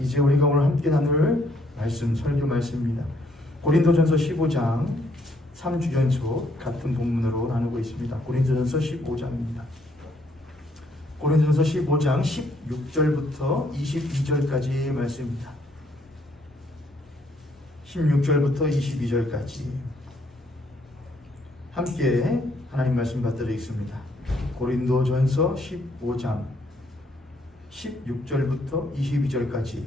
이제 우리가 오늘 함께 나눌 말씀, 설교 말씀입니다. 고린도전서 15장 3주 연속 같은 본문으로 나누고 있습니다. 고린도전서 15장입니다. 고린도전서 15장 16절부터 22절까지의 말씀입니다. 16절부터 22절까지 함께 하나님 말씀 받들어 읽습니다. 고린도전서 15장 16절부터 22절까지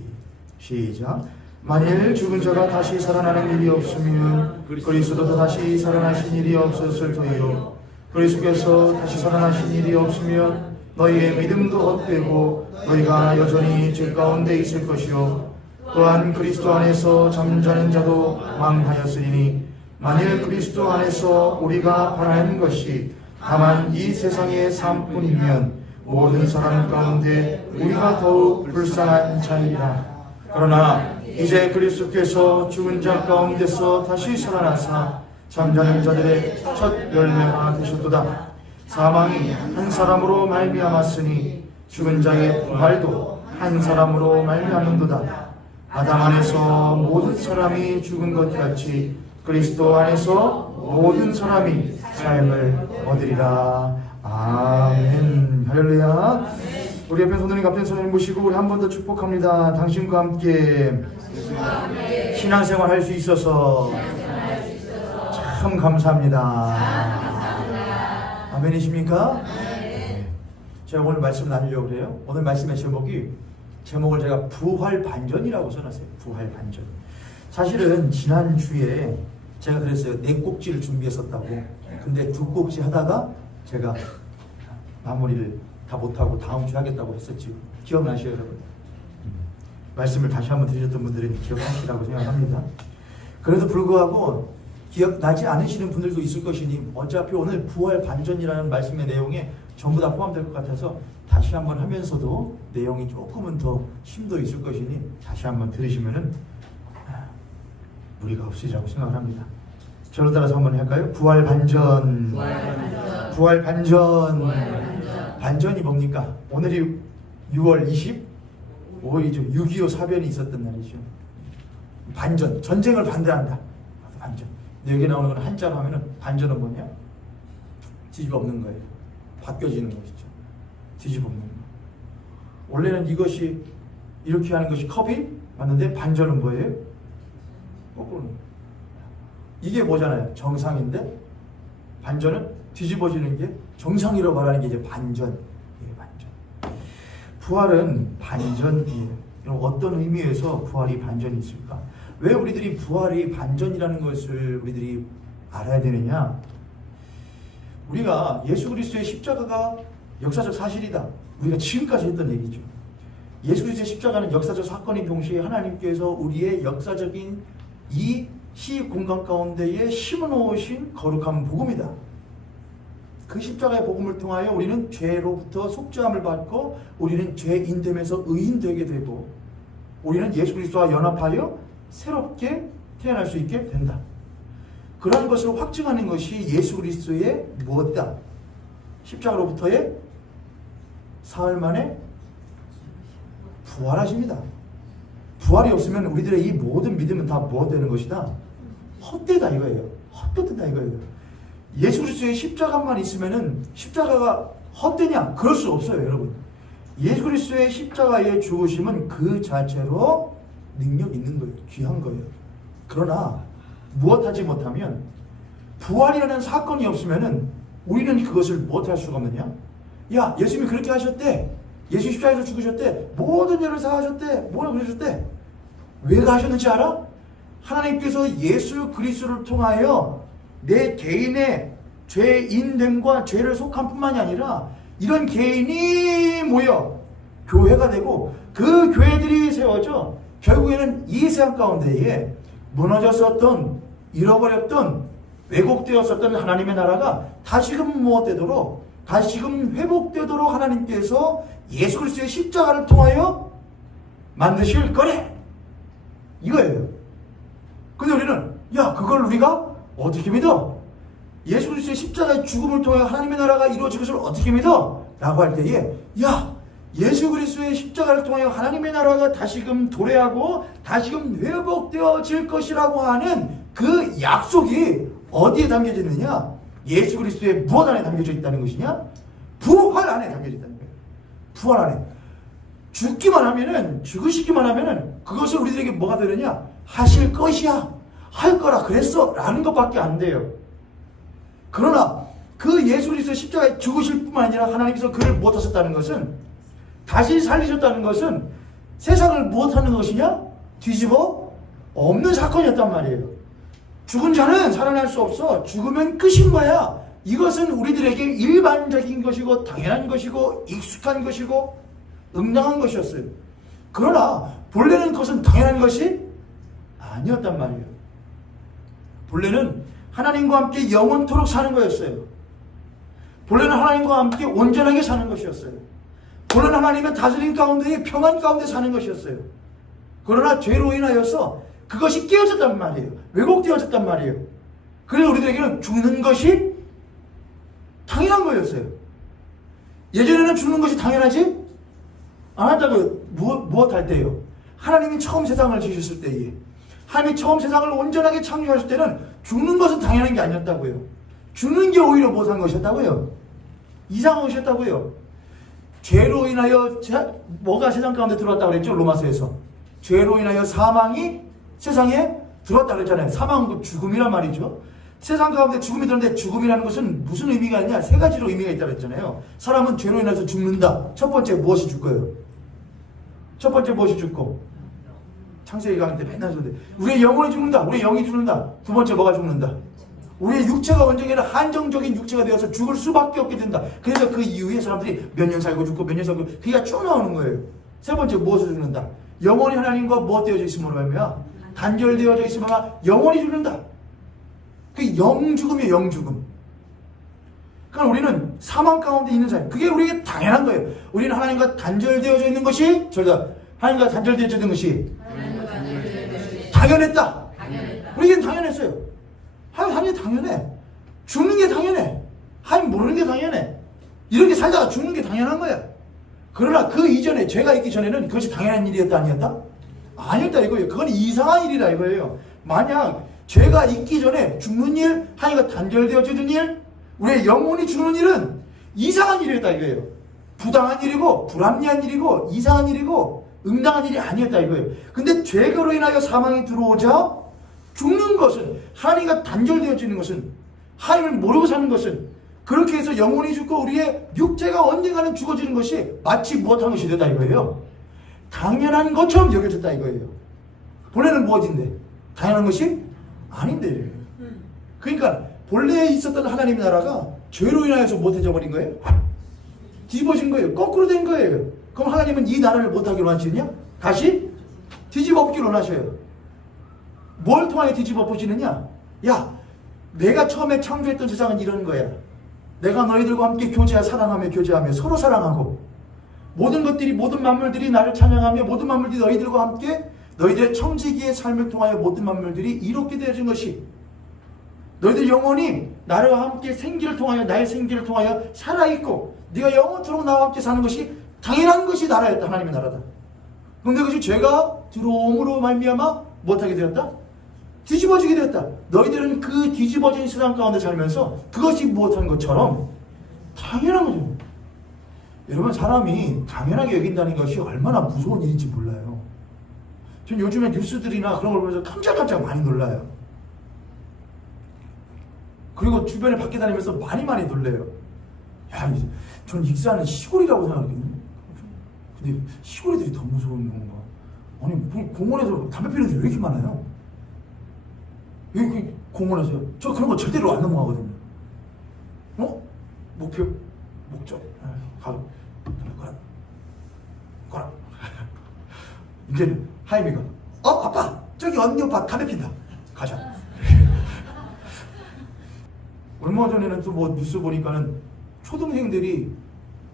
시작. 만일 죽은 자가 다시 살아나는 일이 없으면 그리스도도 다시 살아나신 일이 없었을 터이요 그리스도께서 다시 살아나신 일이 없으면 너희의 믿음도 헛되고 너희가 여전히 죄 가운데 있을 것이요 또한 그리스도 안에서 잠자는 자도 망하였으니 만일 그리스도 안에서 우리가 바라는 것이 다만 이 세상의 삶뿐이면 모든 사람 가운데 우리가 더욱 불쌍한 자이라. 그러나 이제 그리스도께서 죽은 자 가운데서 다시 살아나사 잠자는 자들의 첫 열매가 되셨도다. 사망이 한 사람으로 말미암았으니 죽은 자의 부활도 한 사람으로 말미암는도다. 아담 안에서 모든 사람이 죽은 것 같이 그리스도 안에서 모든 사람이 삶을 얻으리라. 아멘. 할렐루야. 우리 옆에 손들이 갑자기 손을 모시고 우리 한 번 더 축복합니다. 당신과 함께 신앙생활 할 수 있어서 참 감사합니다. 아멘이십니까? 네. 제가 오늘 말씀 나누려고 그래요. 오늘 말씀의 제목을 제가 부활반전이라고 써놨어요. 부활반전. 사실은 지난주에 제가 그랬어요. 4꼭지를 준비했었다고. 근데 2꼭지 하다가 제가 마무리를 다 못하고 다음 주에 하겠다고 했었지. 기억나시죠, 여러분? 말씀을 다시 한번 들으셨던 분들은 기억하시라고 생각합니다. 그래도 불구하고 기억나지 않으시는 분들도 있을 것이니 어차피 오늘 부활 반전이라는 말씀의 내용에 전부 다 포함될 것 같아서 다시 한번 하면서도 내용이 조금은 더 심도 있을 것이니 다시 한번 들으시면은 무리가 없으리라고 생각을 합니다. 저를 따라서 한번 할까요? 부활 반전. 부활 반전. 반전이 뭡니까? 오늘이 6월 25일이죠. 6.25 사변이 있었던 날이죠. 반전. 전쟁을 반대한다. 반전. 여기 나오는 건 한자로 하면은 반전은 뭐냐? 뒤집어 엎는 거예요. 바뀌어지는 것이죠. 뒤집어 엎는 거. 원래는 이것이 이렇게 하는 것이 컵이 맞는데 반전은 뭐예요? 거꾸로. 이게 뭐잖아요? 정상인데 반전은 뒤집어지는 게 정상이라고 말하는 게 이제 반전. 예, 반전. 부활은 반전이에요. 어떤 의미에서 부활이 반전이 있을까? 왜 우리들이 부활이 반전이라는 것을 우리들이 알아야 되느냐? 우리가 예수 그리스도의 십자가가 역사적 사실이다. 우리가 지금까지 했던 얘기죠. 예수 그리스도의 십자가는 역사적 사건인 동시에 하나님께서 우리의 역사적인 이 시 공간 가운데에 심어놓으신 거룩한 복음이다. 그 십자가의 복음을 통하여 우리는 죄로부터 속죄함을 받고 우리는 죄인됨에서 의인되게 되고 우리는 예수 그리스도와 연합하여 새롭게 태어날 수 있게 된다. 그러한 것을 확증하는 것이 예수 그리스도의 무엇이다? 십자가로부터의 사흘 만에 부활하십니다. 부활이 없으면 우리들의 이 모든 믿음은 다 무엇 되는 것이다? 헛되다 이거예요. 헛되다 이거예요. 예수 그리스도의 십자가만 있으면은 십자가가 헛되냐? 그럴 수 없어요, 여러분. 예수 그리스도의 십자가의 죽으심은 그 자체로 능력 있는 거예요. 귀한 거예요. 그러나 무엇하지 못하면 부활이라는 사건이 없으면은 우리는 그것을 무엇할 수가 없느냐? 야, 예수님이 그렇게 하셨대. 예수 십자가에서 죽으셨대. 모든 죄를 사하셨대. 뭐라고 그러셨대? 왜 하셨는지 알아? 하나님께서 예수 그리스도를 통하여 내 개인의 죄인됨과 죄를 속한 뿐만이 아니라 이런 개인이 모여 교회가 되고 그 교회들이 세워져 결국에는 이 세상 가운데에 무너졌었던 잃어버렸던 왜곡되었었던 하나님의 나라가 다시금 무엇되도록 다시금 회복되도록 하나님께서 예수 그리스도의 십자가를 통하여 만드실 거래 이거예요. 근데 우리는 야 그걸 우리가 어떻게 믿어? 예수 그리스도의 십자가의 죽음을 통해 하나님의 나라가 이루어질 것을 어떻게 믿어? 라고 할 때에 야 예수 그리스도의 십자가를 통하여 하나님의 나라가 다시금 도래하고 다시금 회복되어질 것이라고 하는 그 약속이 어디에 담겨져 있느냐? 예수 그리스도의 무엇 안에 담겨져 있다는 것이냐? 부활 안에 담겨져 있다는 거예요. 부활 안에. 죽기만 하면은, 죽으시기만 하면은 그것을 우리들에게 뭐가 되느냐? 하실 것이야. 할 거라 그랬어. 라는 것밖에 안 돼요. 그러나 그 예수 그리스도 십자가에 죽으실 뿐만 아니라 하나님께서 그를 무엇 하셨다는 것은, 다시 살리셨다는 것은 세상을 무엇 하는 것이냐? 뒤집어 없는 사건이었단 말이에요. 죽은 자는 살아날 수 없어. 죽으면 끝인 거야. 이것은 우리들에게 일반적인 것이고 당연한 것이고 익숙한 것이고 응당한 것이었어요. 그러나 본래는 그것은 당연한 것이 아니었단 말이에요. 본래는 하나님과 함께 영원토록 사는 거였어요. 본래는 하나님과 함께 온전하게 사는 것이었어요. 본래는 하나님의 다스림 가운데 평안 가운데 사는 것이었어요. 그러나 죄로 인하여서 그것이 깨어졌단 말이에요. 왜곡되어졌단 말이에요. 그래서 우리들에게는 죽는 것이 당연한 거였어요. 예전에는 죽는 것이 당연하지 않았다고요. 무엇 할 때요? 하나님이 처음 세상을 지으셨을 때에, 하나님이 처음 세상을 온전하게 창조하실 때는 죽는 것은 당연한 게 아니었다고요. 죽는 게 오히려 못한 것이었다고요. 이상한 것이었다고요. 죄로 인하여 뭐가 세상 가운데 들어왔다고 그랬죠? 로마서에서. 죄로 인하여 사망이 세상에 들어왔다고 그랬잖아요. 사망은 죽음이란 말이죠. 세상 가운데 죽음이 들었는데 죽음이라는 것은 무슨 의미가 있냐? 세 가지로 의미가 있다고 했잖아요. 사람은 죄로 인해서 죽는다. 첫 번째 무엇이 죽고요? 첫 번째 무엇이 죽고? 창세기 강의 때 맨날 그러는데 우리의 영혼이 죽는다. 우리의 영이 죽는다. 두 번째 뭐가 죽는다? 우리의 육체가 언젠가는 한정적인 육체가 되어서 죽을 수밖에 없게 된다. 그래서 그 이후에 사람들이 몇 년 살고 죽고 몇 년 살고 그게 쭉 나오는 거예요. 세 번째 무엇을 죽는다? 영혼이 하나님과 무엇 되어져 있음으로 말미암아 단절되어져 있으면 영혼이 죽는다. 그게 영죽음이에요. 영죽음. 그러니까 우리는 사망 가운데 있는 삶, 그게 우리에게 당연한 거예요. 우리는 하나님과 단절되어져 있는 것이, 하나님과 단절되어져 있는 것이 당연했다. 우리에겐 당연했어요. 하나님 당연해. 죽는 게 당연해. 하나님 모르는 게 당연해. 이렇게 살다가 죽는 게 당연한 거야. 그러나 그 이전에, 죄가 있기 전에는 그것이 당연한 일이었다 아니었다? 아니었다 이거예요. 그건 이상한 일이다 이거예요. 만약 죄가 있기 전에 죽는 일, 하나님과 단절되어지는 일, 우리의 영혼이 죽는 일은 이상한 일이었다 이거예요. 부당한 일이고 불합리한 일이고 이상한 일이고 응당한 일이 아니었다 이거예요. 근데 죄로 인하여 사망이 들어오자 죽는 것은, 하나님과 단절되어지는 것은, 하나님을 모르고 사는 것은, 그렇게 해서 영혼이 죽고 우리의 육체가 언젠가는 죽어지는 것이 마치 무엇한 것이 되다 이거예요. 당연한 것처럼 여겨졌다 이거예요. 본래는 무엇인데? 당연한 것이 아닌데. 그러니까 본래 있었던 하나님의 나라가 죄로 인하여서 못해져 버린 거예요. 뒤집어진 거예요. 거꾸로 된 거예요. 그럼 하나님은 이 나라를 못하기로 하시느냐? 다시 뒤집어 엎기로 하셔요. 뭘 통하여 뒤집어 엎으시느냐? 야, 내가 처음에 창조했던 세상은 이런 거야. 내가 너희들과 함께 교제하며 서로 사랑하고, 모든 것들이, 모든 만물들이 나를 찬양하며, 모든 만물들이 너희들과 함께 너희들의 청지기의 삶을 통하여 모든 만물들이 이롭게 되어진 것이, 너희들 영혼이 나와 함께 생기를 통하여, 나의 생기를 통하여 살아있고 네가 영원토록 나와 함께 사는 것이 당연한 것이 나라였다. 하나님의 나라다. 그런데 그것이 죄가 들어옴으로 말미암아 못하게 되었다? 뒤집어지게 되었다. 너희들은 그 뒤집어진 세상 가운데 살면서 그것이 무엇한 것처럼 당연한 거죠. 여러분, 사람이 당연하게 여긴다는 것이 얼마나 무서운 일인지 몰라요. 전 요즘에 뉴스들이나 그런 걸 보면서 깜짝깜짝 많이 놀라요. 그리고 주변에 밖에 다니면서 많이 놀래요. 야, 전 익사는 시골이라고 생각하거든요. 근데 시골이들이 더 무서운 건가? 아니, 공원에서 담배 피는 데 왜 이렇게 많아요? 여기 공원에서 저 그런 거 절대로 안 넘어가거든요. 목적 가라. 이제 하임이가 아빠 저기 언니 오빠 담배 핀다. 가자. 얼마 전에는 또 뭐 뉴스 보니까는 초등생들이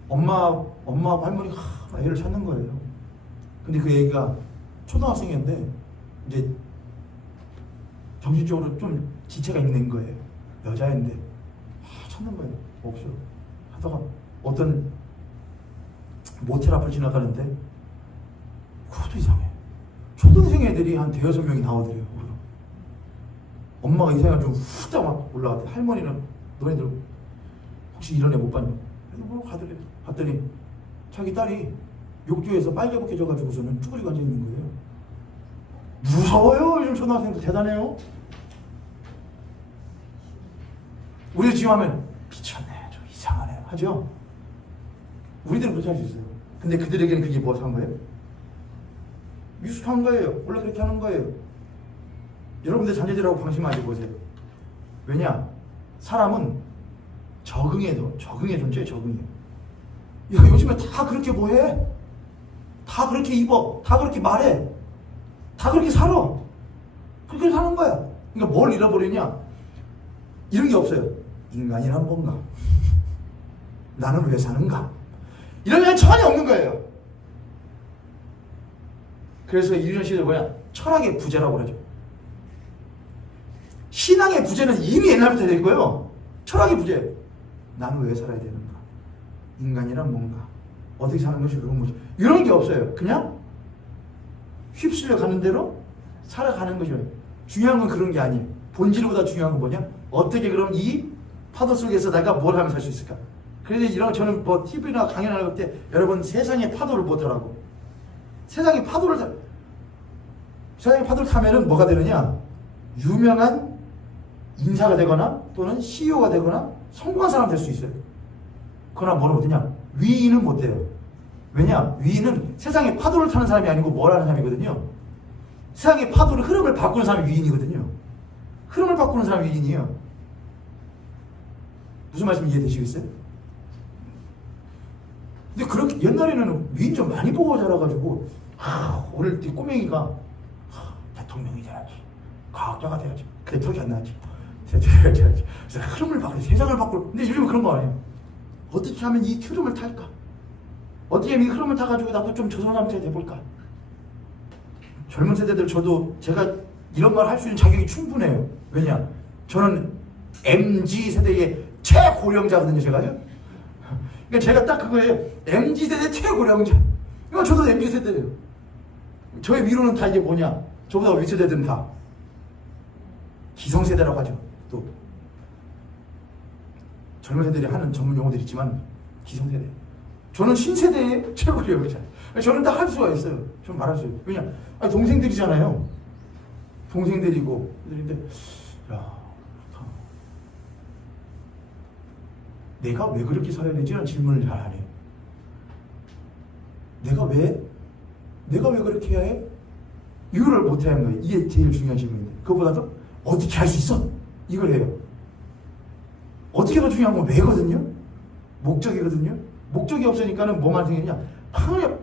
엄마하고 할머니가 애를 찾는 거예요. 근데 그 애가 초등학생이었는데 이제 정신적으로 좀 지체가 있는 거예요. 여자인데 찾는 거예요. 없어. 하다가 어떤 모텔 앞을 지나가는데 그것도 이상해. 초등생 애들이 한 대여섯 명이 나오더래요. 엄마가 이 생각 좀 후딱 막 올라갔대. 할머니는 너희들 혹시 이런 애 못 봤냐? 그래서 뭐 가더래. 봤더니 자기 딸이 욕조에서 빨개벗겨져가지고서는 쭈그리고 앉아 있는 거예요. 무서워요. 요즘 초등학생들 대단해요. 우리 지금 하면 미쳤네, 좀 이상하네 하죠. 우리들은 그렇게 할 수 있어요. 근데 그들에게는 그게 뭐 한 거예요? 미숙한 거예요. 원래 그렇게 하는 거예요. 여러분들 자녀들하고 방심하지 보세요. 왜냐? 사람은 적응의 존재예요. 적응이에요. 야, 요즘에 다 그렇게 뭐해? 다 그렇게 입어. 다 그렇게 말해. 다 그렇게 살아. 그렇게 사는 거야. 그러니까 뭘 잃어버리냐? 이런 게 없어요. 인간이란 뭔가? 나는 왜 사는가? 이런 게 전혀 없는 거예요. 그래서 이런 시대를 뭐냐? 철학의 부재라고 그러죠. 신앙의 부재는 이미 옛날부터 될 거예요. 철학의 부재. 나는 왜 살아야 되는가? 인간이란 뭔가? 어떻게 사는 것이 그런 것이? 이런 게 없어요. 그냥 휩쓸려 가는 대로 살아가는 거죠. 중요한 건 그런 게 아니에요. 본질보다 중요한 건 뭐냐? 어떻게 그럼 이 파도 속에서 내가 뭘 하면 살 수 있을까? 그래서 이런 저는 뭐 TV나 강연을 할 때 여러분 세상의 파도를 보더라고. 세상의 파도를 타면은 뭐가 되느냐? 유명한 인사가 되거나 또는 CEO가 되거나 성공한 사람 될 수 있어요. 그러나 뭐는 못되냐? 위인은 못 돼요. 왜냐? 위인은 세상의 파도를 타는 사람이 아니고 뭘 하는 사람이거든요. 세상의 파도를 흐름을 바꾸는 사람이 위인이거든요. 흐름을 바꾸는 사람이 위인이에요. 무슨 말씀 이해되시겠어요? 근데 그렇게 옛날에는 위인 좀 많이 보고 자라가지고 어릴 때 꼬맹이가 대통령이 돼야지, 과학자가 돼야지, 대통령이 안 나지, 돼야지. 그래서 흐름을 바꾸고 세상을 바꾸고. 근데 요즘은 그런 거 아니에요. 어떻게 하면 이 흐름을 탈까? 어떻게 하면 이 흐름을 타가지고 나도 좀 저 사람처럼 돼볼까? 젊은 세대들 제가 이런 말 할 수 있는 자격이 충분해요. 왜냐? 저는 MZ 세대의 최고령자거든요, 제가요. 그러니까 제가 딱 그거예요. MZ 세대 최고령자. 이거 저도 MZ 세대예요. 저의 위로는 다 이제 뭐냐? 저보다 윗세대들은 다 기성세대라고 하죠. 또 젊은 세대들이 하는 전문 용어들이 있지만 기성세대. 저는 신세대의 최고령자. 저는 다 할 수가 있어요. 저는 말할 수 있어요. 왜냐? 아니, 동생들이잖아요. 동생들이고 애들인데 야, 내가 왜 그렇게 살아야 되지? 라는 질문을 잘 하네요. 내가 왜 그렇게 해야 해? 이거를 못해야 하는 거예요. 이게 제일 중요한 질문인데 그거보다도 어떻게 할 수 있어? 이걸 해요. 어떻게 더 중요한 건 왜거든요? 목적이거든요. 목적이 없으니까는 뭐만 생기냐?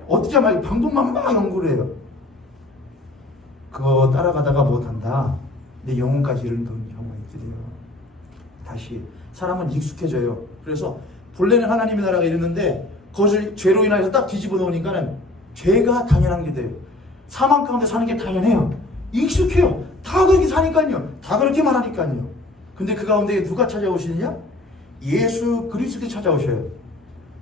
어떻게 하면 방법만 막 연구를 해요. 그거 따라가다가 못한다. 내 영혼까지 이르는 경우가 있거든요. 다시 사람은 익숙해져요. 그래서 본래는 하나님의 나라가 이랬는데 그것을 죄로 인해서 딱 뒤집어 놓으니까는 죄가 당연한 게 돼요. 사망 가운데 사는 게 당연해요. 익숙해요. 다 그렇게 사니까요. 다 그렇게 말하니까요. 근데 그 가운데 누가 찾아오시느냐? 예수 그리스도께 찾아오셔요.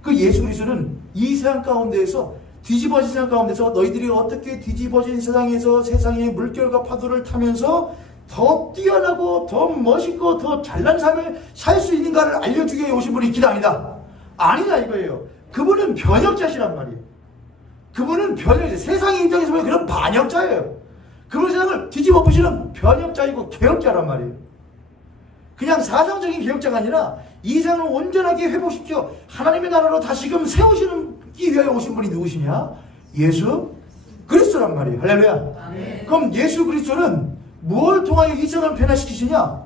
그 예수 그리스도는 이 세상 가운데에서 뒤집어진 세상 가운데서 너희들이 어떻게 뒤집어진 세상에서 세상의 물결과 파도를 타면서 더 뛰어나고 더 멋있고 더 잘난 삶을 살 수 있는가를 알려주기 위해 오신 분이 기다니다. 아니다 이거예요. 그분은 변혁자시란 말이에요. 그분은 변혁자. 세상의 입장에서 보면 그런 반역자예요. 그분 세상을 뒤집어 보시는 변혁자이고 개혁자란 말이에요. 그냥 사상적인 개혁자가 아니라 이 세상을 온전하게 회복시켜 하나님의 나라로 다시금 세우시기 위하여 오신 분이 누구시냐? 예수 그리스도란 말이에요. 할렐루야. 아멘. 그럼 예수 그리스도는 무엇을 통하여 이 세상을 변화시키시냐?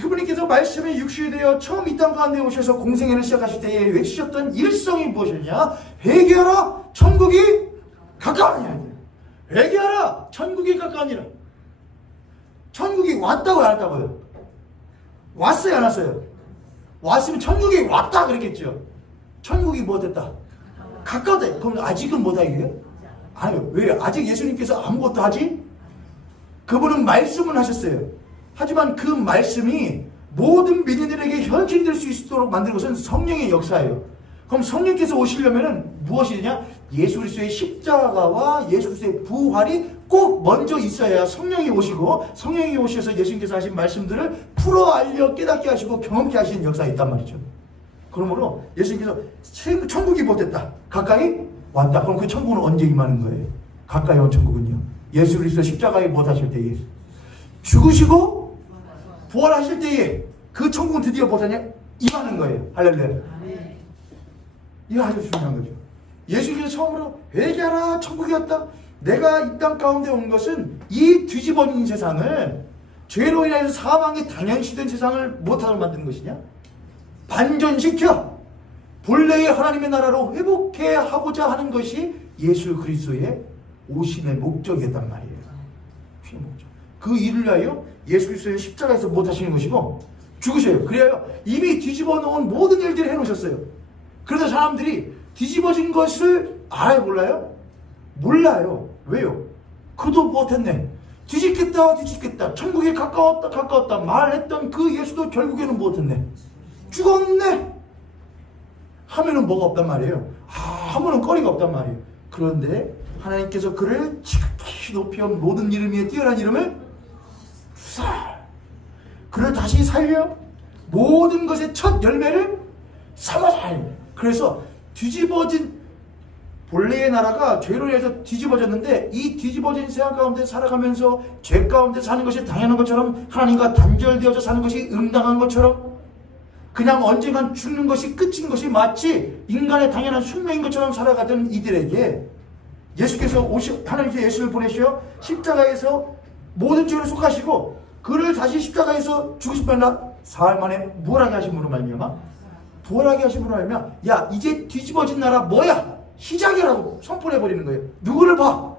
그분께서 말씀의 육신이 되어 처음 이 땅 가운데 오셔서 공생애를 시작하실 때에 외치셨던 일성이 무엇이냐? 회개하라, 천국이 가까우니라. 회개하라, 천국이 가까우니라. 천국이 왔다고 안 왔다고요? 왔어요 안 왔어요? 왔으면 천국이 왔다 그랬겠죠. 천국이 뭐 됐다? 가까웠다. 그럼 아직은 뭐다 이게요? 아니요. 왜? 아직 예수님께서 아무것도 하지? 그분은 말씀을 하셨어요. 하지만 그 말씀이 모든 믿음들에게 현실이 될 수 있도록 만든 것은 성령의 역사예요. 그럼 성령께서 오시려면은 무엇이 되냐? 예수 그리스도의 십자가와 예수 그리스도의 부활이 꼭 먼저 있어야 성령이 오시고, 성령이 오셔서 예수님께서 하신 말씀들을 풀어 알려 깨닫게 하시고 경험케 하시는 역사가 있단 말이죠. 그러므로 예수님께서 천국이 못됐다, 가까이 왔다. 그럼 그 천국은 언제 임하는 거예요? 가까이 온 천국은요, 예수 그리스도 십자가에 못하실 때에, 죽으시고 부활하실 때에 그 천국은 드디어 못하냐? 임하는 거예요. 할렐루야. 이거 아주 중요한 거죠. 예수님께서 처음으로 회개하라, 천국이 왔다. 내가 이 땅 가운데 온 것은 이 뒤집어진 세상을, 죄로 인해서 사망이 당연시된 세상을 못하도록 만드는 것이냐? 반전시켜 본래의 하나님의 나라로 회복해 하고자 하는 것이 예수 그리스도의 오심의 목적이었단 말이에요. 그 일을 위하여 예수 그리스도의 십자가에서 못하시는 것이고, 죽으셔요. 그래야 이미 뒤집어 놓은 모든 일들을 해놓으셨어요. 그래서 사람들이 뒤집어진 것을 알아요, 몰라요? 몰라요. 왜요? 그도 못했네. 뒤집겠다 천국에 가까웠다 말했던 그 예수도 결국에는 못했네. 죽었네 하면은 뭐가 없단 말이에요. 하면은 거리가 없단 말이에요. 그런데 하나님께서 그를 지극히 높여 모든 이름 위에 뛰어난 이름을 주사, 그를 다시 살려 모든 것의 첫 열매를 삼아서. 그래서 뒤집어진 본래의 나라가 죄로 인해서 뒤집어졌는데, 이 뒤집어진 세상 가운데 살아가면서 죄 가운데 사는 것이 당연한 것처럼, 하나님과 단절되어져 사는 것이 응당한 것처럼, 그냥 언젠간 죽는 것이 끝인 것이 마치 인간의 당연한 숙명인 것처럼 살아가던 이들에게 예수께서 하나님께서 예수를 보내셔 십자가에서 모든 죄를 속하시고 그를 다시 십자가에서 죽으시면 사흘 만에 무활하게 하심으로 말미암아, 부활하게 하심으로 말미암아, 야 이제 뒤집어진 나라 뭐야? 시작이라고 선포해버리는 거예요. 누구를 봐?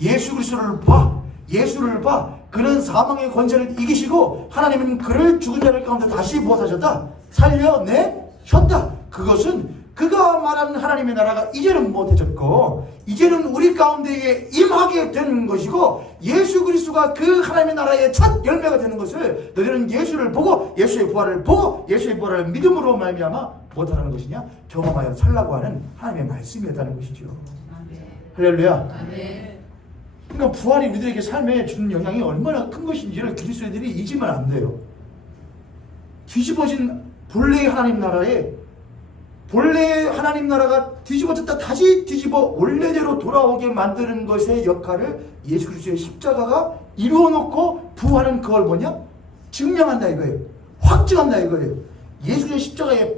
예수 그리스도를 봐. 예수를 봐. 그는 사망의 권세를 이기시고 하나님은 그를 죽은 자들 가운데 다시 무엇하셨다? 살려내셨다. 그것은 그가 말하는 하나님의 나라가 이제는 못해졌고, 이제는 우리 가운데에 임하게 되는 것이고, 예수 그리스도가 그 하나님의 나라의 첫 열매가 되는 것을 너희는 예수를 보고, 예수의 부활을 보고, 예수의 부활을 믿음으로 말미암아 못하는 것이냐? 경험하여 살라고 하는 하나님의 말씀이었다는 것이죠. 할렐루야. 그러니까 부활이 우리들에게 삶에 주는 영향이 얼마나 큰 것인지를 그리스도인들이 잊으면 안 돼요. 뒤집어진 본래의 하나님 나라에, 본래의 하나님 나라가 뒤집어졌다 다시 뒤집어 원래대로 돌아오게 만드는 것의 역할을 예수 그리스도의 십자가가 이루어 놓고, 부활은 그걸 뭐냐? 증명한다 이거예요. 확증한다 이거예요. 예수 그리스도의 십자가의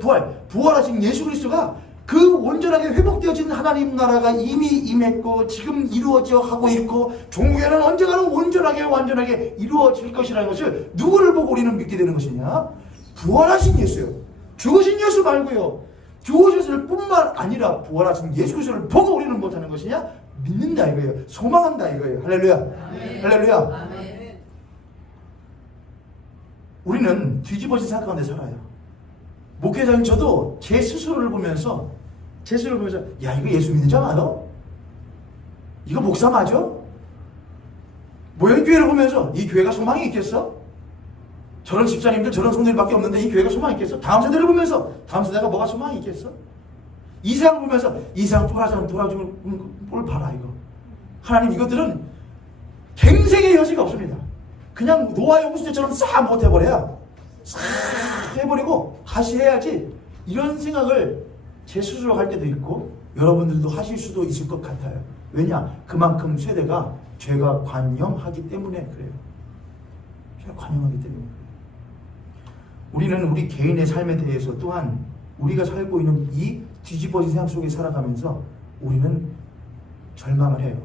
부활하신 예수 그리스도가 그 온전하게 회복되어진 하나님 나라가 이미 임했고 지금 이루어져 하고 있고, 종국에는 언젠가는 온전하게 완전하게 이루어질 것이라는 것을 누구를 보고 우리는 믿게 되는 것이냐? 부활하신 예수요. 죽으신 예수 말고요. 죽으셨을 뿐만 아니라 부활하신 예수 그리스도를 보고 우리는 못하는 것이냐? 믿는다 이거예요. 소망한다 이거예요. 할렐루야. 아멘. 할렐루야. 아멘. 우리는 뒤집어진 삶 가운데 살아요. 목회자인 저도 제 스스로를 보면서 야 이거 예수 믿는 자 맞아? 이거 목사 맞아? 모형교회를 보면서 이 교회가 소망이 있겠어? 저런 집사님들 저런 성도들밖에 없는데 이 교회가 소망이 있겠어? 다음 세대를 보면서 다음 세대가 뭐가 소망이 있겠어? 이 세상 보면서 이 세상 돌아주면 뭘 봐라 이거. 하나님 이것들은 갱생의 여지가 없습니다. 그냥 노아의 홍수 때처럼 싹 못해버려야 싹 해버리고 다시 해야지, 이런 생각을 제 스스로 할 때도 있고 여러분들도 하실 수도 있을 것 같아요. 왜냐? 그만큼 세대가 죄가 관영하기 때문에 그래요. 죄가 관영하기 때문에 그래요. 우리는 우리 개인의 삶에 대해서 또한 우리가 살고 있는 이 뒤집어진 세상 속에 살아가면서 우리는 절망을 해요.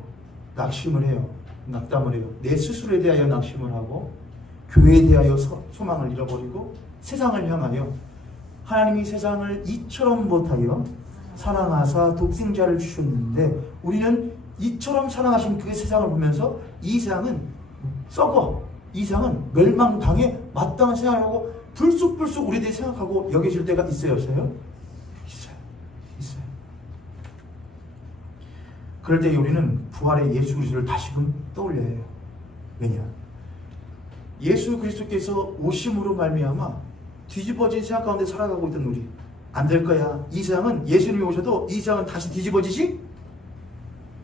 낙심을 해요. 낙담을 해요. 내 스스로에 대하여 낙심을 하고, 교회에 대하여 소망을 잃어버리고, 세상을 향하여 하나님이 세상을 이처럼 못하여 사랑하사 독생자를 주셨는데, 우리는 이처럼 사랑하신 그 세상을 보면서 이 세상은 썩어, 이 세상은 멸망당해 마땅한 세상을 하고 불쑥불쑥 우리들이 생각하고 여겨질 때가 있어요, 없어요? 있어요. 그럴 때 우리는 부활의 예수 그리스도를 다시금 떠올려야 해요. 왜냐? 예수 그리스도께서 오심으로 말미암아 뒤집어진 세상 가운데 살아가고 있던 우리, 안 될 거야. 이 세상은 예수님이 오셔도 이 세상은 다시 뒤집어지지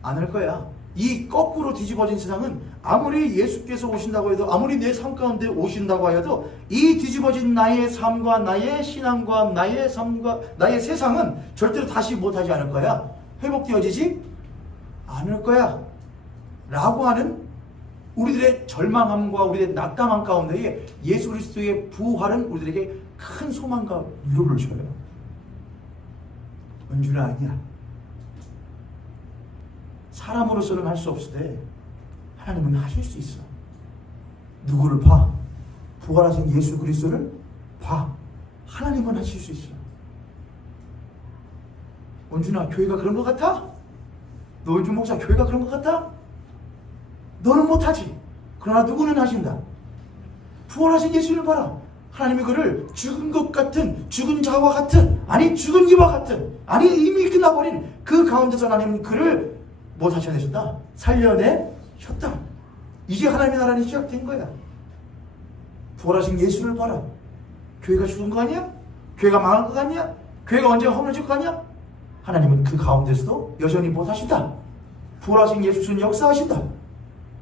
않을 거야. 이 거꾸로 뒤집어진 세상은 아무리 예수께서 오신다고 해도, 아무리 내 삶 가운데 오신다고 하여도 이 뒤집어진 나의 삶과 나의 신앙과 나의 삶과 나의 세상은 절대로 다시 못하지 않을 거야. 회복되어지지 않을 거야. 라고 하는 우리들의 절망함과 우리들의 낙담함 가운데에 예수 그리스도의 부활은 우리들에게 큰 소망과 위로를 줘요. 은주는 아니야. 사람으로서는 할 수 없을 때 하나님은 하실 수 있어. 누구를 봐? 부활하신 예수 그리스도를 봐. 하나님은 하실 수 있어. 은준아, 교회가 그런 것 같아? 노은준 목사, 교회가 그런 것 같아? 너는 못하지. 그러나 누구는 하신다. 부활하신 예수를 봐라. 하나님이 그를 죽은 것 같은, 죽은 자와 같은, 아니 죽은 이와 같은, 아니 이미 끝나버린 그 가운데서 하나님은 그를 뭐 하셔내셨다? 살려내셨다. 이제 하나님의 나라는 시작된 거야. 부활하신 예수를 봐라. 교회가 죽은 거 아니야? 교회가 망한 거 아니야? 교회가 언제 허물어질 거 아니야? 하나님은 그 가운데서도 여전히 못 하신다. 부활하신 예수는 역사하신다.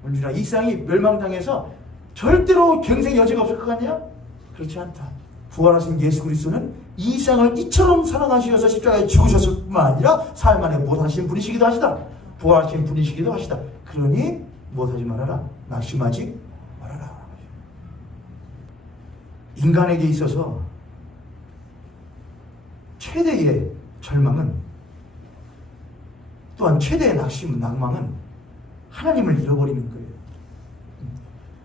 은준아, 이 세상이 멸망당해서 절대로 경생의 여지가 없을 것 같냐? 그렇지 않다. 부활하신 예수 그리스도는 이 세상을 이처럼 사랑하시어서 십자가에 죽으셨을 뿐만 아니라 사흘 만에 못하신 분이시기도 하시다. 부활하신 분이시기도 하시다. 그러니 못하지 말아라. 낙심하지 말아라. 인간에게 있어서 최대의 절망은, 또한 최대의 낭망은 하나님을 잃어버리는 거예요.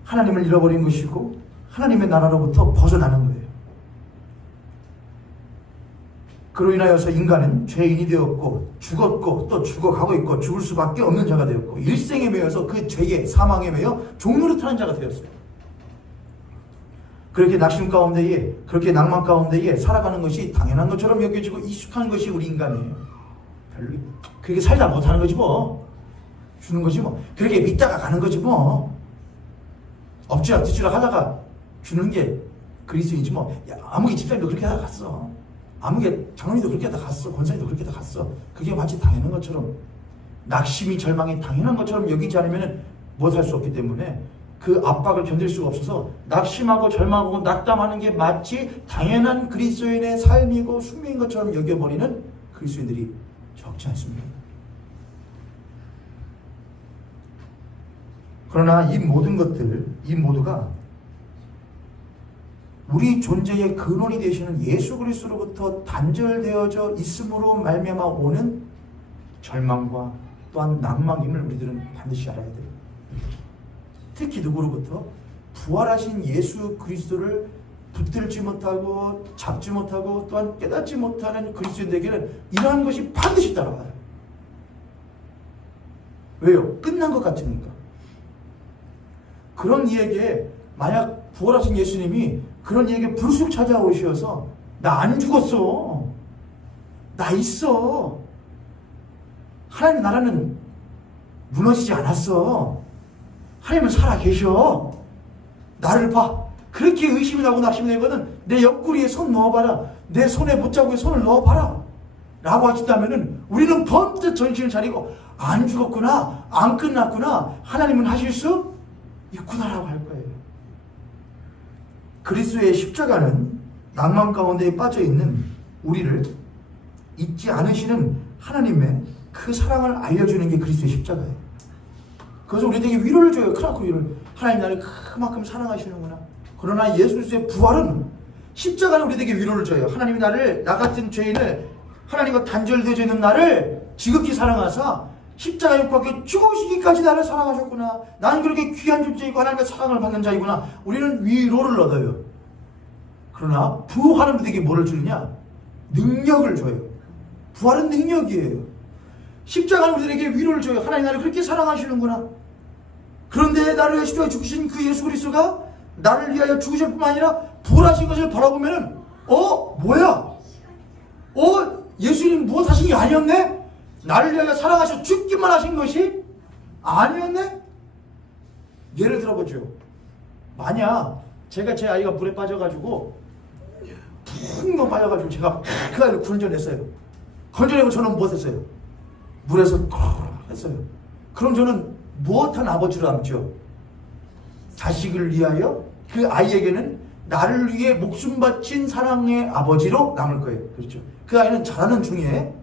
하나님을 잃어버린 것이고 하나님의 나라로부터 벗어나는 거예요. 그로 인하여서 인간은 죄인이 되었고 죽었고 또 죽어가고 있고 죽을 수밖에 없는 자가 되었고 일생에 매여서 그 죄의 사망에 매여 종노릇하는 자가 되었어요. 그렇게 낙심 가운데에, 그렇게 낭만 가운데에 살아가는 것이 당연한 것처럼 여겨지고 익숙한 것이 우리 인간이에요. 별로 그렇게 살다 못하는 거지 뭐. 주는 거지 뭐. 그렇게 믿다가 가는 거지 뭐. 엎치락 뒤치락 하다가 주는 게 그리스도인지 뭐. 야, 아무개 집사님도 그렇게 하다 갔어. 아무개 장로님도 그렇게 하다 갔어. 권사님도 그렇게 하다 갔어. 그게 마치 당연한 것처럼, 낙심이 절망이 당연한 것처럼 여기지 않으면 못할 수 없기 때문에 그 압박을 견딜 수가 없어서 낙심하고 절망하고 낙담하는 게 마치 당연한 그리스도인의 삶이고 숙명인 것처럼 여겨버리는 그리스도인들이 적지 않습니다. 그러나 이 모든 것들, 이 모두가 우리 존재의 근원이 되시는 예수 그리스도로부터 단절되어져 있음으로 말미암아 오는 절망과 또한 낭망임을 우리들은 반드시 알아야 돼요. 특히 누구로부터? 부활하신 예수 그리스도를 붙들지 못하고 잡지 못하고 또한 깨닫지 못하는 그리스도인에게는 이러한 것이 반드시 따라와요. 왜요? 끝난 것 같으니까. 그런 이에게 만약 부활하신 예수님이 그런 이에게 불쑥 찾아오셔서 나 안 죽었어, 나 있어, 하나님 나라는 무너지지 않았어, 하나님은 살아계셔, 나를 봐, 그렇게 의심이 나고 낙심이 되거든 내 옆구리에 손 넣어봐라, 내 손에 못자국에 손을 넣어봐라 라고 하신다면은 우리는 번뜩 정신을 차리고 안 죽었구나, 안 끝났구나, 하나님은 하실 수 있구나라고 할 거예요. 그리스도의 십자가는 낭만 가운데 빠져있는 우리를 잊지 않으시는 하나님의 그 사랑을 알려주는 게 그리스도의 십자가예요. 그래서 우리에게 위로를 줘요. 크나큰 위로를. 하나님 나를 그만큼 사랑하시는구나. 그러나 예수 그리스도의 부활은, 십자가는 우리에게 위로를 줘요. 하나님이 나를, 나 같은 죄인을, 하나님과 단절되어져 있는 나를 지극히 사랑하사 십자가에 못 박혀 죽으시기까지 나를 사랑하셨구나. 나는 그렇게 귀한 존재이고 하나님의 사랑을 받는 자이구나. 우리는 위로를 얻어요. 그러나 부활은 우리에게 뭐를 주느냐? 능력을 줘요. 부활은 능력이에요. 십자가는 우리에게 위로를 줘요. 하나님 나를 그렇게 사랑하시는구나. 그런데 나를 위해 십자가에 죽으신 그 예수 그리스도가 나를 위하여 죽으실 뿐만 아니라 부활하신 것을 바라보면은 뭐야? 예수님 무엇 하신 게 아니었네? 나를 위하여 살아가셔 죽기만 하신 것이 아니었네? 예를 들어보죠. 만약 제가 제 아이가 물에 빠져가지고 푹 빠져가지고 제가 그 아이를 건져냈어요. 건져내고 저는 무엇했어요? 물에서 했어요. 그럼 저는 무엇한 아버지로 남죠? 자식을 위하여 그 아이에게는 나를 위해 목숨 바친 사랑의 아버지로 남을 거예요. 그렇죠? 그 아이는 자라는 중에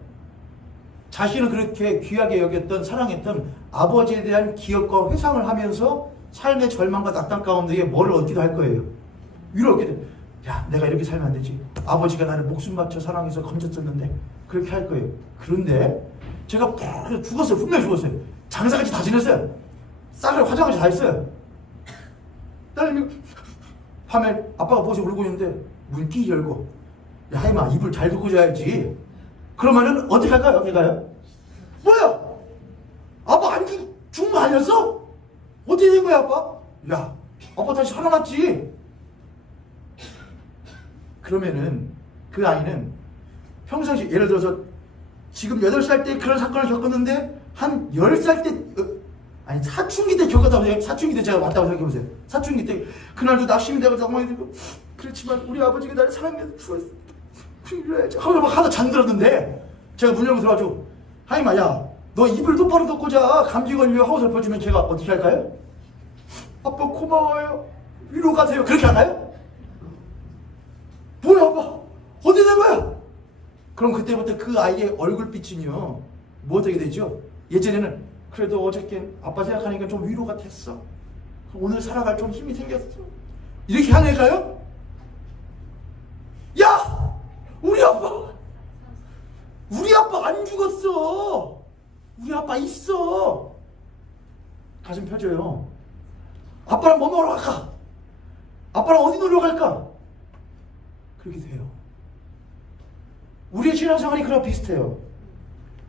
자신을 그렇게 귀하게 여겼던 사랑했던 아버지에 대한 기억과 회상을 하면서 삶의 절망과 낙담 가운데에 뭘 얻기도 할 거예요. 위로 얻게 돼. 야, 내가 이렇게 살면 안 되지. 아버지가 나를 목숨 바쳐 사랑해서 건졌었는데 그렇게 할 거예요. 그런데 제가 죽었어요. 분명히 죽었어요. 장사같이 다 지냈어요. 쌀을 화장까지 다 했어요. 딸님이 밤에 아빠가 보시 울고 있는데 문 끼 열고, 야 하임아 이불 잘 덮고 자야지. 그러면은 어떻게 할까요? 걔가요? 뭐야? 아빠 안 죽은 거 아니었어? 어떻게 된 거야 아빠? 야 아빠 다시 살아났지. 그러면은 그 아이는 평상시 예를 들어서 지금 8살 때 그런 사건을 겪었는데 한 10살 때 아니 사춘기 때 겪었다고 생각해. 사춘기 때 제가 왔다고 생각해보세요. 사춘기 때 그날도 낙심이 되고 낭만이 들고 그렇지만 우리 아버지가 나를 사랑해서 죽었어. 죽여야지 하고 막 하다 잠들었는데 제가 문 열고 들어와줘. 하임아 야 너 이불 똑바로 덮고 자. 감기 걸려 하고 덮어주면 제가 어떻게 할까요? 아빠 고마워요. 위로 가세요. 그렇게 할까요? 뭐야 아빠 어디 된 거야? 그럼 그때부터 그 아이의 얼굴빛은요 뭐 어떻게 되죠? 예전에는 그래도 어저께 아빠 생각하니까 좀 위로가 됐어. 오늘 살아갈 좀 힘이 생겼어. 이렇게 하는 애가요? 야! 우리 아빠 안 죽었어. 우리 아빠 있어. 가슴 펴줘요. 아빠랑 뭐 먹으러 갈까? 아빠랑 어디 놀러 갈까? 그렇게 돼요. 우리의 신앙생활이 그랑 비슷해요.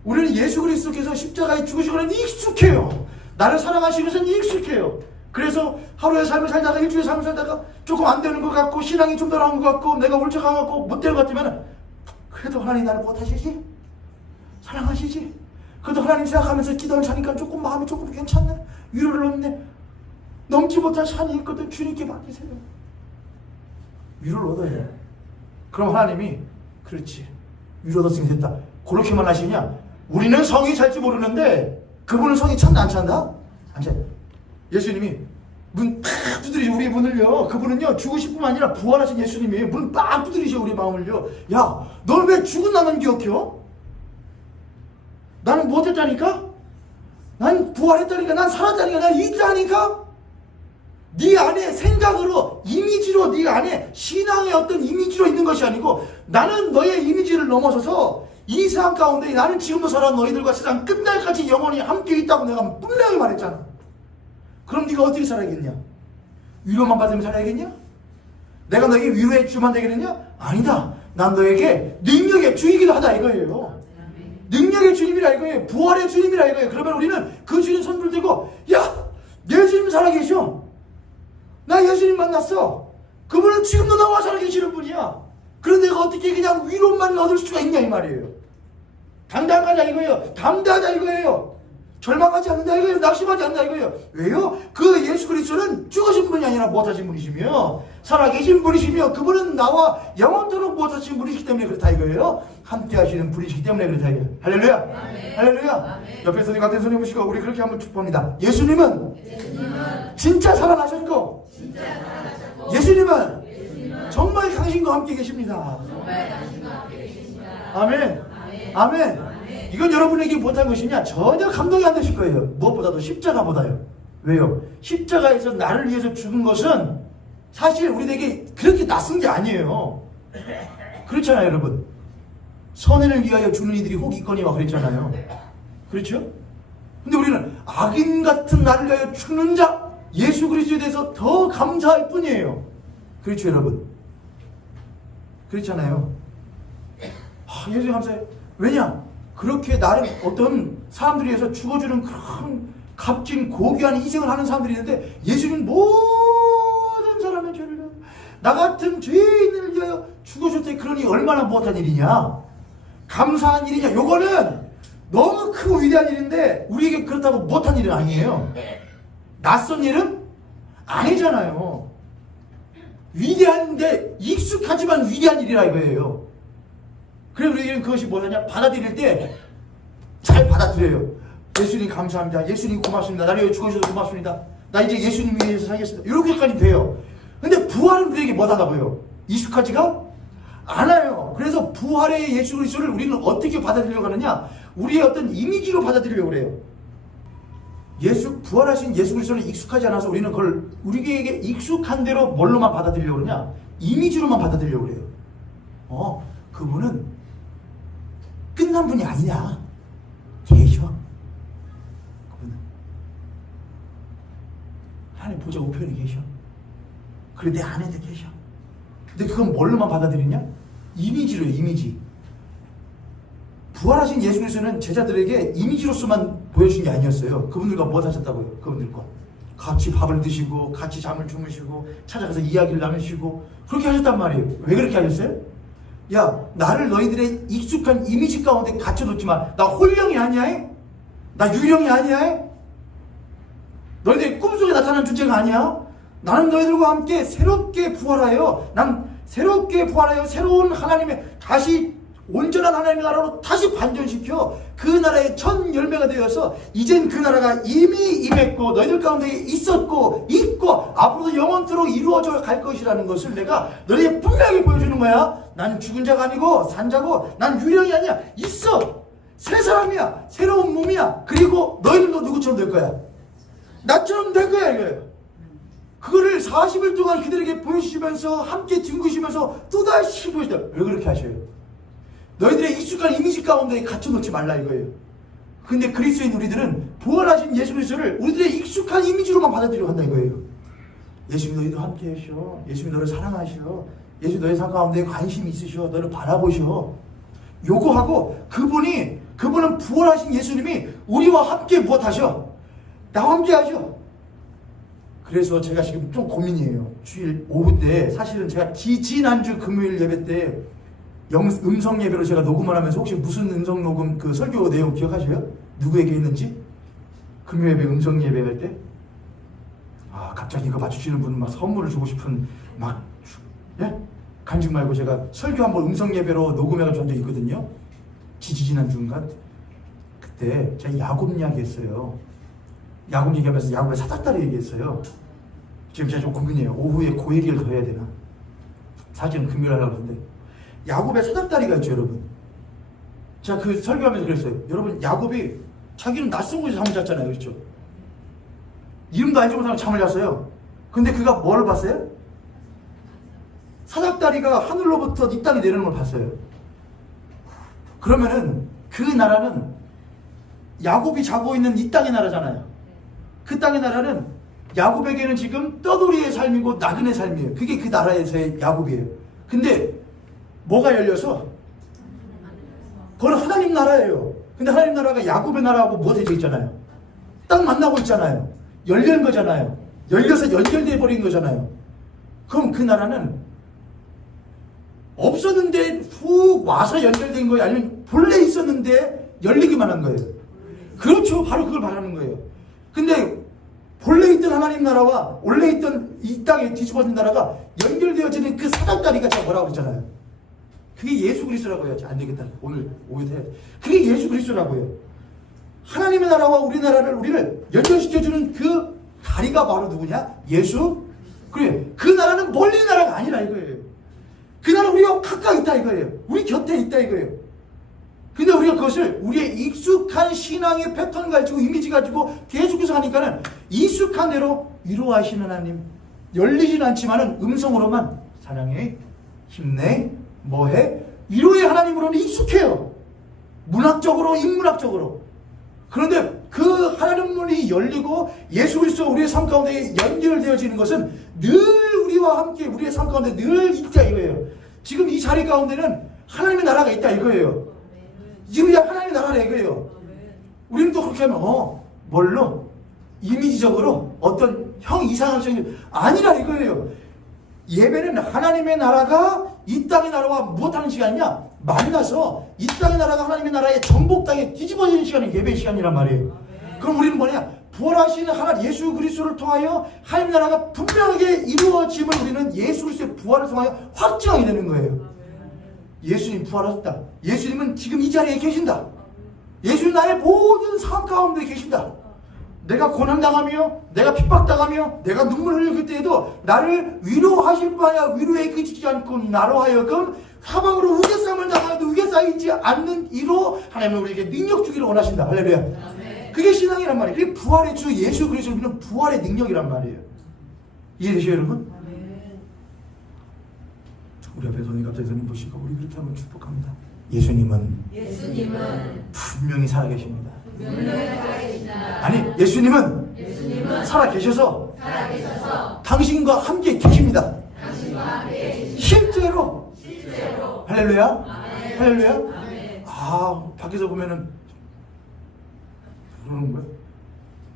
우리는 예수 그리스도께서 십자가에 죽으신 거는 익숙해요. 나를 사랑하시는 것은 익숙해요. 그래서 하루의 삶을 살다가 일주일의 삶을 살다가 조금 안 되는 것 같고 신앙이 좀 더 나온 것 같고 내가 울적한 것 같고 못 되는 것 같으면 그래도 하나님 나를 못하시지? 사랑하시지? 그래도 하나님 생각하면서 기도를 차니까 조금 마음이 조금 괜찮네. 위로를 얻네. 넘지 못한 산이 있거든. 주님께 맡기세요. 위로를 얻어요. 그럼 하나님이 그렇지 위로 얻었으면 됐다. 그렇게만 하시냐? 우리는 성이 찰지 모르는데 그분은 성이 찬다 안 찬다? 안 찬다. 예수님이 문 팍 두드리시 우리 문을요. 그분은요 죽으실 뿐만 아니라 부활하신 예수님이 문 팍 두드리셔 우리 마음을요. 야 널 왜 죽은 나만 기억해요? 나는 못했다니까? 난 부활했다니까? 난 살았다니까? 난 있다니까? 네 안에 생각으로 이미지로 네 안에 신앙의 어떤 이미지로 있는 것이 아니고 나는 너의 이미지를 넘어서서 이 세상 가운데 나는 지금도 살아 너희들과 세상 끝날까지 영원히 함께 있다고 내가 분명히 말했잖아. 그럼 네가 어떻게 살아야겠냐? 위로만 받으면 살아야겠냐? 내가 너에게 위로해 주면 되겠느냐? 아니다. 난 너에게 능력의 주이기도 하다 이거예요. 능력의 주님이라 이거예요. 부활의 주님이라 이거예요. 그러면 우리는 그 주님 손을 들고 야! 예수님 살아계셔. 나 예수님 만났어. 그분은 지금도 나와 살아계시는 분이야. 그런데 내가 어떻게 그냥 위로만 얻을 수가 있냐 이 말이에요. 당당하자 이거예요. 담대하자 이거예요. 절망하지 않는다 이거예요. 낙심하지 않는다 이거예요. 왜요? 그 예수 그리스도는 죽으신 분이 아니라 못하신 분이시며 살아계신 분이시며 그분은 나와 영원토록 못하신 분이시기 때문에 그렇다 이거예요. 함께 하시는 분이시기 때문에 그렇다 이거예요. 할렐루야. 아멘. 할렐루야. 아멘. 옆에 손님 같은 손님 보시고 우리 그렇게 한번 축복합니다. 예수님은 진짜 살아나셨고 예수님은 정말 당신과 함께 계십니다. 아멘. 아멘. 이건 여러분에게 못한 것이냐? 전혀 감동이 안 되실 거예요. 무엇보다도 십자가보다요. 왜요? 십자가에서 나를 위해서 죽은 것은 사실 우리에게 그렇게 낯선 게 아니에요. 그렇잖아요, 여러분. 선인을 위하여 죽는 이들이 혹 있거니와 그랬잖아요. 그렇죠? 근데 우리는 악인 같은 나를 위하여 죽는 자 예수 그리스도에 대해서 더 감사할 뿐이에요. 그렇죠, 여러분? 그렇잖아요. 예수 감사해요. 왜냐? 그렇게 나를 어떤 사람들에 의해서 죽어주는 그런 값진 고귀한 희생을 하는 사람들이 있는데 예수님은 모든 사람의 죄를 위하여 나 같은 죄인을 위하여 죽어줬더니 그러니 얼마나 못한 일이냐? 감사한 일이냐? 요거는 너무 크고 위대한 일인데 우리에게 그렇다고 못한 일은 아니에요. 낯선 일은 아니잖아요. 위대한데 익숙하지만 위대한 일이라 이거예요. 그래서 우리는 그것이 뭐냐냐, 받아들일 때 잘 받아들여요. 예수님 감사합니다. 예수님 고맙습니다. 나를 위해 죽으셔서 고맙습니다. 나 이제 예수님 위해서 살겠습니다. 이렇게까지 돼요. 근데 부활은 우리에게 뭐하다고요? 익숙하지가 않아요. 그래서 부활의 예수 그리스도를 우리는 어떻게 받아들이려고 하느냐, 우리의 어떤 이미지로 받아들이려고 그래요. 부활하신 예수 그리스도는 익숙하지 않아서 우리는 그걸 우리에게 익숙한 대로 뭘로만 받아들이려고 그러냐, 이미지로만 받아들이려고 그래요. 그분은 끝난 분이 아니냐, 계셔. 그분은 하나님 보좌 우편에 계셔. 그래 내 안에도 계셔. 근데 그건 뭘로만 받아들이냐? 이미지로, 이미지. 부활하신 예수 그리스도는 제자들에게 이미지로서만 보여준 게 아니었어요. 그분들과 뭐 하셨다고요? 그분들과 같이 밥을 드시고 같이 잠을 주무시고 찾아가서 이야기를 나누시고 그렇게 하셨단 말이에요. 왜 그렇게 하셨어요? 야, 나를 너희들의 익숙한 이미지 가운데 갇혀놓지만 나 홀령이 아니야? 나 유령이 아니야? 너희들의 꿈속에 나타난 존재가 아니야? 나는 너희들과 함께 새롭게 부활하여, 새로운 하나님의, 다시 온전한 하나님의 나라로 다시 반전시켜 그 나라의 첫 열매가 되어서 이젠 그 나라가 이미 임했고 너희들 가운데 있었고 있고 앞으로도 영원토록 이루어져 갈 것이라는 것을 내가 너희에게 분명히 보여주는 거야. 난 죽은 자가 아니고 산 자고 난 유령이 아니야. 있어. 새 사람이야. 새로운 몸이야. 그리고 너희들도 누구처럼 될 거야? 나처럼 될 거야 이거예요. 그거를 40일 동안 그들에게 보여주시면서 함께 등구시면서 또다시 보여주다. 왜 그렇게 하셔요? 너희들의 익숙한 이미지 가운데 갇혀놓지 말라 이거예요. 근데 그리스도인 우리들은 부활하신 예수 그리스도를 우리들의 익숙한 이미지로만 받아들이려 한다 이거예요. 예수님 너희도 함께 하셔. 예수님 너를 사랑하셔. 예수님 너희 삶 가운데 관심이 있으셔. 너를 바라보셔. 요거하고 그분은 부활하신 예수님이 우리와 함께 무엇하셔? 나와 함께 하셔. 그래서 제가 지금 좀 고민이에요. 주일 오후 때 사실은 제가 지난주 금요일 예배 때 음성 예배로 제가 녹음을 하면서 혹시 무슨 음성 녹음 그 설교 내용 기억하셔요? 누구에게 했는지? 금요 예배 음성 예배 할 때? 갑자기 이거 맞추시는 분은 막 선물을 주고 싶은 예? 간증 말고 제가 설교 한번 음성 예배로 녹음해가지고 한 적이 있거든요. 지난 주인가? 그때 제가 야곱 이야기했어요. 야곱 얘기하면서 야곱의 사닥다리 얘기했어요. 지금 제가 좀 고민이에요. 오후에 그 얘기를 더 해야 되나? 사실은 금요일 하려고 하는데 야곱의 사닥다리가 있죠 여러분. 제가 그 설교하면서 그랬어요. 여러분 야곱이 자기는 낯선 곳에서 잠을 잤잖아요. 그렇죠? 이름도 알지 못하고 잠을 잤어요. 근데 그가 뭘 봤어요? 사닥다리가 하늘로부터 이 땅에 내리는 걸 봤어요. 그러면은 그 나라는 야곱이 자고 있는 이 땅의 나라잖아요. 그 땅의 나라는 야곱에게는 지금 떠돌이의 삶이고 나그네 삶이에요. 그게 그 나라에서의 야곱이에요. 근데 뭐가 열려서? 그건 하나님 나라예요. 근데 하나님 나라가 야곱의 나라하고 무엇에 되어 있잖아요. 딱 만나고 있잖아요. 열린 거잖아요. 열려서 연결돼 버린 거잖아요. 그럼 그 나라는 없었는데 훅 와서 연결된 거예요? 아니면 본래 있었는데 열리기만 한 거예요? 그렇죠. 바로 그걸 말하는 거예요. 근데 본래 있던 하나님 나라와 원래 있던 이 땅에 뒤집어진 나라가 연결되어지는 그 사닥다리가 제가 뭐라고 그랬잖아요. 그게 예수 그리스도라고 해야지. 안 되겠다. 오늘 오후에 해야지. 그게 예수 그리스도라고요. 하나님의 나라와 우리나라를 우리를 연결시켜주는 그 다리가 바로 누구냐? 예수. 그래. 그 나라는 멀리 나라가 아니라 이거예요. 그 나라 우리가 가까이 있다 이거예요. 우리 곁에 있다 이거예요. 근데 우리가 그것을 우리의 익숙한 신앙의 패턴 가지고 이미지 가지고 계속해서 하니까는 익숙한 대로 위로하시는 하나님, 열리진 않지만은 음성으로만 사랑해, 힘내, 뭐해, 위로의 하나님으로는 익숙해요. 문학적으로, 인문학적으로. 그런데 그 하나님 문이 열리고 예수 그리스도 우리의 삶 가운데 연결되어지는 것은 늘 우리와 함께 우리의 삶 가운데 늘 있다 이거예요. 지금 이 자리 가운데는 하나님의 나라가 있다 이거예요. 지금 하나님의 나라라 이거예요. 우리는 또 그렇게 하면 뭘로? 이미지적으로 어떤 형 이상한 아니라 이거예요. 예배는 하나님의 나라가 이 땅의 나라와 무엇하는 시간이냐? 만나서 이 땅의 나라가 하나님의 나라의 전복 땅에 뒤집어지는 시간이 예배의 시간이란 말이에요. 그럼 우리는 뭐냐? 부활하시는 하나님 예수 그리스도를 통하여 하나님 나라가 분명하게 이루어짐을 우리는 예수 그리스도의 부활을 통하여 확증하게 되는 거예요. 예수님 부활하셨다. 예수님은 지금 이 자리에 계신다. 예수님 나의 모든 삶 가운데 계신다. 내가 고난당하며 내가 핍박당하며 내가 눈물 흘릴 그때에도 나를 위로하실 바야 위로에 그치지 않고 나로 하여금 사방으로 우겨싸움을 당하여도 우겨싸이지 않는 이로 하나님은 우리에게 능력 주기를 원하신다. 할렐루야. 그게 신앙이란 말이에요. 그게 부활의 주 예수 그리스도를 믿는 부활의 능력이란 말이에요. 이해되시죠 여러분? 우리 앞에 손이 갑자기 손님 보시고 우리 그렇게 한번 축복합니다. 예수님은 분명히 살아계십니다. 아니 예수님은 살아계셔서 당신과 함께 계십니다. 실제로. 할렐루야. 할렐루야. 아 밖에서 보면은 그러는 거야?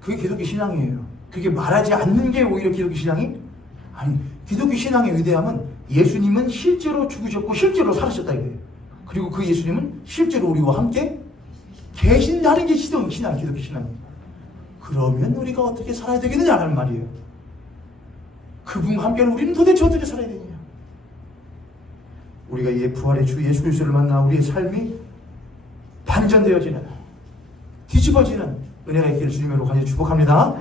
그게 기독교 신앙이에요. 그게 말하지 않는 게 오히려 기독교 신앙이? 아니 기독교 신앙의 위대함은 예수님은 실제로 죽으셨고 실제로 살으셨다 이거예요. 그리고 그 예수님은 실제로 우리와 함께 계신다는 게 신앙, 기독교 신앙입니다. 그러면 우리가 어떻게 살아야 되겠느냐는 말이에요. 그분과 함께는 우리는 도대체 어떻게 살아야 되느냐. 우리가 이 부활의 주 예수 그리스도를 만나 우리의 삶이 반전되어지는 뒤집어지는 은혜가 있기를 주님으로 간절히 축복합니다.